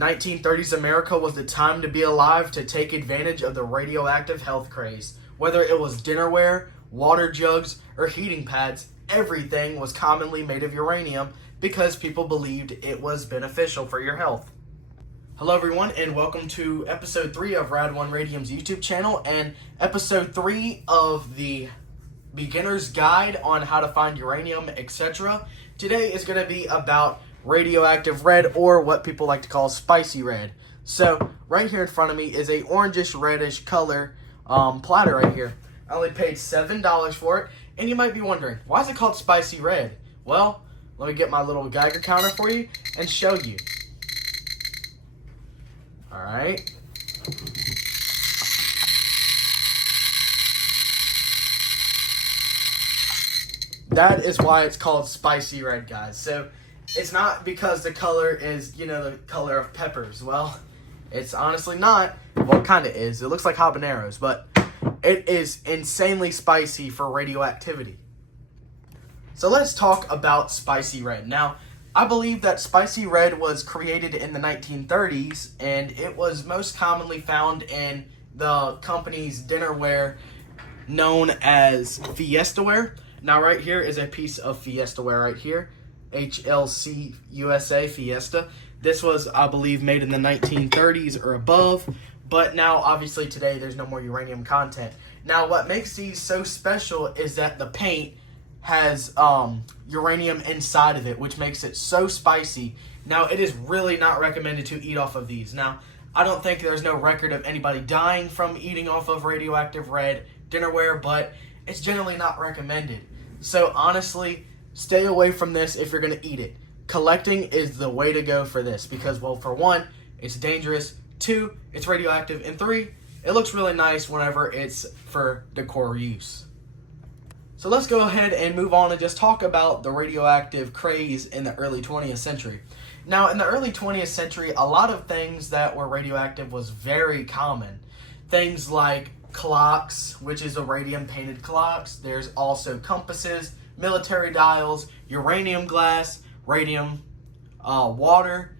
1930s America was the time to be alive to take advantage of the radioactive health craze. Whether it was dinnerware, water jugs, or heating pads, everything was commonly made of uranium because people believed it was beneficial for your health. Hello everyone, and welcome to episode 3 of Rad1 Radium's YouTube channel and episode 3 of the beginner's guide on how to find uranium, etc. Today is going to be about radioactive red, or what people like to call spicy red. So right here in front of me is a orangish reddish color platter right here. I only paid $7 for it, and you might be wondering, why is it called spicy red? Well, let me get my little Geiger counter for you and show you. Alright. That is why it's called spicy red, guys. So it's not because the color is, the color of peppers. Well, it's honestly not. Well, it kind of is. It looks like habaneros, but it is insanely spicy for radioactivity. So let's talk about spicy red. Now, I believe that spicy red was created in the 1930s, and it was most commonly found in the company's dinnerware known as Fiestaware. Now, right here is a piece of Fiestaware right here. HLC USA Fiesta. This was, I believe, made in the 1930s or above, but now, obviously, today there's no more uranium content. Now, what makes these so special is that the paint has uranium inside of it, which makes it so spicy. Now, it is really not recommended to eat off of these. Now, I don't think there's no record of anybody dying from eating off of radioactive red dinnerware, but it's generally not recommended. So, honestly, stay away from this if you're going to eat it. Collecting is the way to go for this because, well, for one, it's dangerous. 2, it's radioactive. And 3, it looks really nice whenever it's for decor use. So let's go ahead and move on and just talk about the radioactive craze in the early 20th century. Now, in the early 20th century, a lot of things that were radioactive was very common. Things like clocks, which is a radium-painted clocks. There's also compasses, military dials, uranium glass, radium water,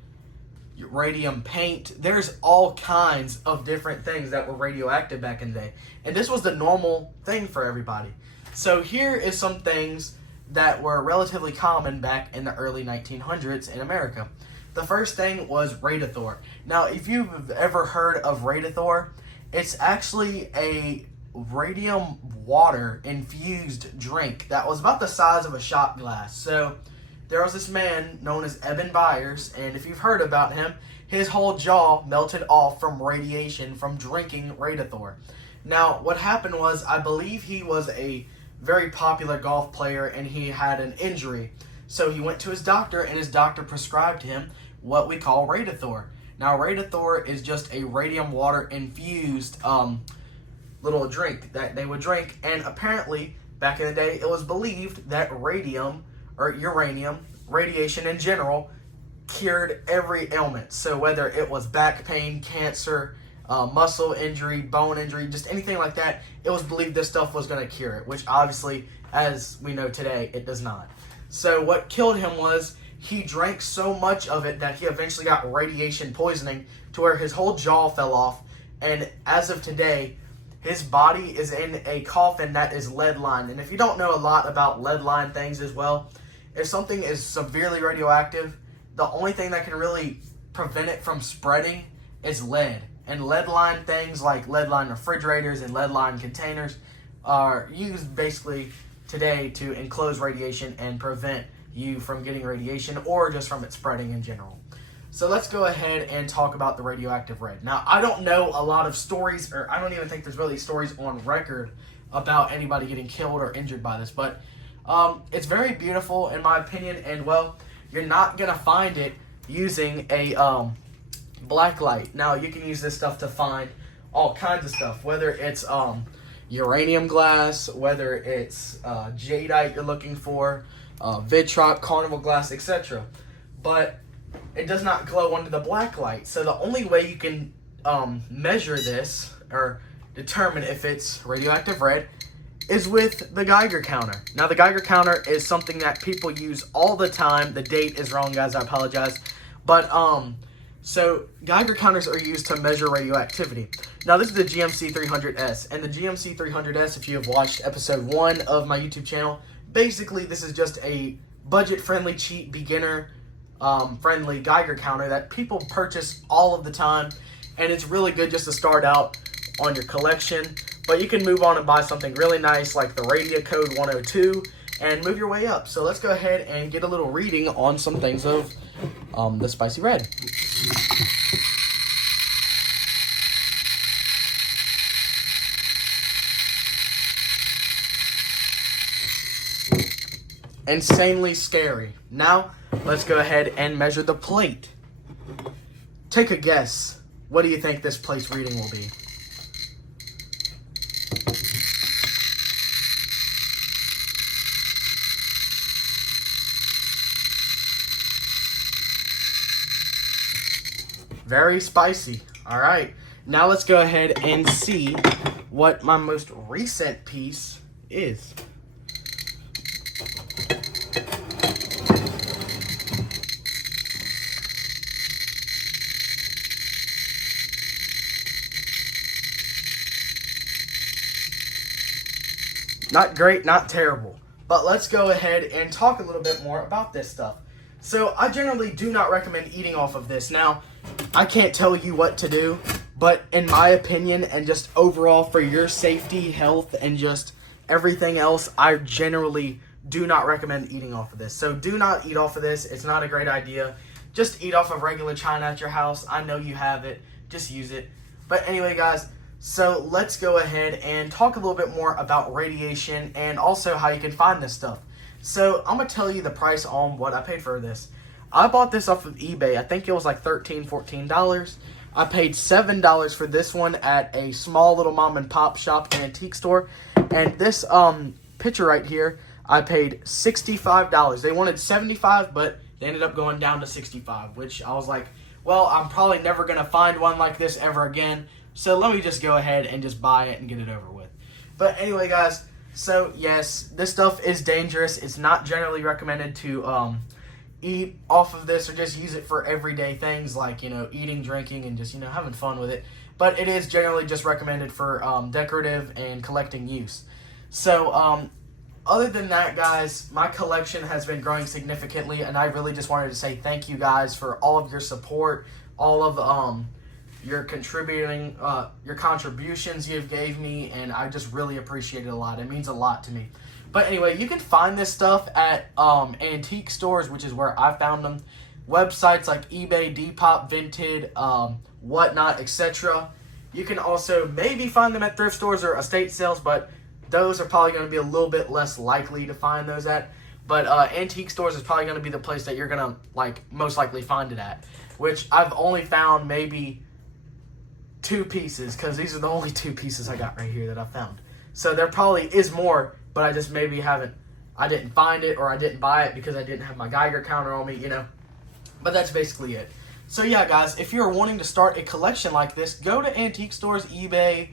radium paint. There's all kinds of different things that were radioactive back in the day. And this was the normal thing for everybody. So here is some things that were relatively common back in the early 1900s in America. The first thing was Radithor. Now, if you've ever heard of Radithor, it's actually a radium water infused drink that was about the size of a shot glass. So there was this man known as Eben Byers, and if you've heard about him, his whole jaw melted off from radiation from drinking Radithor. Now, what happened was, I believe he was a very popular golf player and he had an injury. So he went to his doctor, and his doctor prescribed him what we call Radithor. Now, Radithor is just a radium water infused little drink that they would drink, and apparently back in the day it was believed that radium or uranium, radiation in general, cured every ailment. So whether it was back pain, cancer, muscle injury, bone injury, just anything like that, it was believed this stuff was going to cure it, which obviously, as we know today, it does not. So what killed him was he drank so much of it that he eventually got radiation poisoning to where his whole jaw fell off, and as of today, his body is in a coffin that is lead-lined. And if you don't know a lot about lead-lined things as well, if something is severely radioactive, the only thing that can really prevent it from spreading is lead. And lead-lined things like lead-lined refrigerators and lead-lined containers are used basically today to enclose radiation and prevent you from getting radiation or just from it spreading in general. So let's go ahead and talk about the radioactive red. Now, I don't know a lot of stories, or I don't even think there's really stories on record about anybody getting killed or injured by this, but it's very beautiful in my opinion, and well, you're not going to find it using a black light. Now, you can use this stuff to find all kinds of stuff, whether it's uranium glass, whether it's jadeite you're looking for, vitrock, carnival glass, etc. But it does not glow under the black light. So the only way you can measure this or determine if it's radioactive red is with the Geiger counter. Now, the Geiger counter is something that people use all the time. The date is wrong, guys. I apologize. But So Geiger counters are used to measure radioactivity. Now this is the GMC 300S, and the GMC 300S, if you have watched episode 1 of my YouTube channel, basically this is just a budget-friendly, cheap, beginner-friendly Geiger counter that people purchase all of the time, and it's really good just to start out on your collection. But you can move on and buy something really nice like the Radioactive 102 and move your way up. So let's go ahead and get a little reading on some things of the Spicy Red. Insanely scary. Now, let's go ahead and measure the plate. Take a guess. What do you think this plate's reading will be? Very spicy. All right. Now let's go ahead and see what my most recent piece is. Not great, not terrible. But let's go ahead and talk a little bit more about this stuff. So I generally do not recommend eating off of this. Now, I can't tell you what to do, but in my opinion and just overall for your safety, health, and just everything else, I generally do not recommend eating off of this. So do not eat off of this. It's not a great idea. Just eat off of regular china at your house. I know you have it. Just use it. But anyway, guys, so let's go ahead and talk a little bit more about radiation and also how you can find this stuff. So I'm going to tell you the price on what I paid for this. I bought this off of eBay. I think it was like $13, $14. I paid $7 for this one at a small little mom and pop shop antique store. And this picture right here, I paid $65. They wanted $75, but they ended up going down to $65, which I was like, well, I'm probably never going to find one like this ever again. So let me just go ahead and just buy it and get it over with. But anyway, guys, so yes, this stuff is dangerous. It's not generally recommended to eat off of this or just use it for everyday things like, eating, drinking, and just, having fun with it. But it is generally just recommended for decorative and collecting use. So other than that, guys, my collection has been growing significantly, and I really just wanted to say thank you guys for all of your support, all of your contributions you've gave me, and I just really appreciate it a lot. It means a lot to me. But anyway, you can find this stuff at antique stores, which is where I found them. Websites like eBay, Depop, Vinted, whatnot, etc. You can also maybe find them at thrift stores or estate sales, but those are probably going to be a little bit less likely to find those at. But antique stores is probably going to be the place that you're going to most likely find it at, which I've only found maybe 2 pieces, because these are the only 2 pieces I got right here that I found. So there probably is more, but I just maybe I didn't find it, or I didn't buy it because I didn't have my Geiger counter on me, But that's basically it. So yeah, guys, if you're wanting to start a collection like this, go to antique stores, eBay,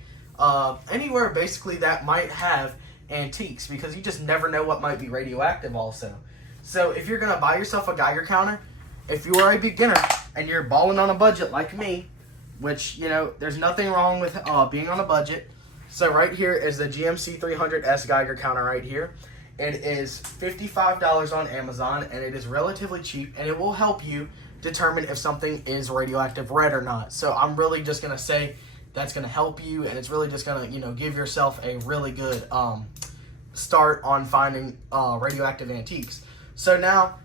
anywhere basically that might have antiques, because you just never know what might be radioactive also. So if you're going to buy yourself a Geiger counter, if you are a beginner and you're balling on a budget like me, which, there's nothing wrong with being on a budget. So right here is the GMC 300S Geiger counter right here. It is $55 on Amazon, and it is relatively cheap, and it will help you determine if something is radioactive red or not. So I'm really just going to say that's going to help you, and it's really just going to, give yourself a really good start on finding radioactive antiques. So now,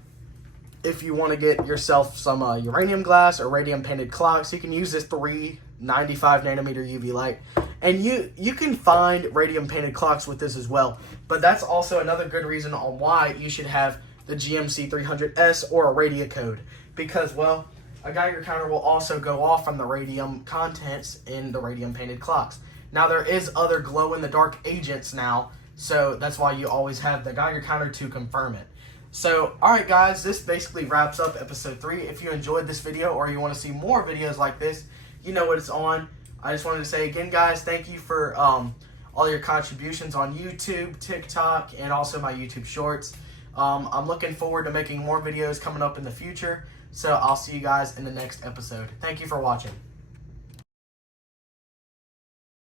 if you want to get yourself some uranium glass or radium painted clocks, you can use this 395 nanometer UV light. And you can find radium painted clocks with this as well. But that's also another good reason on why you should have the GMC 300S or a Radioactive. Because, well, a Geiger counter will also go off from the radium contents in the radium painted clocks. Now, there is other glow-in-the-dark agents now, so that's why you always have the Geiger counter to confirm it. So, alright guys, this basically wraps up episode 3. If you enjoyed this video or you want to see more videos like this, you know what it's on. I just wanted to say again, guys, thank you for all your contributions on YouTube, TikTok, and also my YouTube Shorts. I'm looking forward to making more videos coming up in the future. So I'll see you guys in the next episode. Thank you for watching.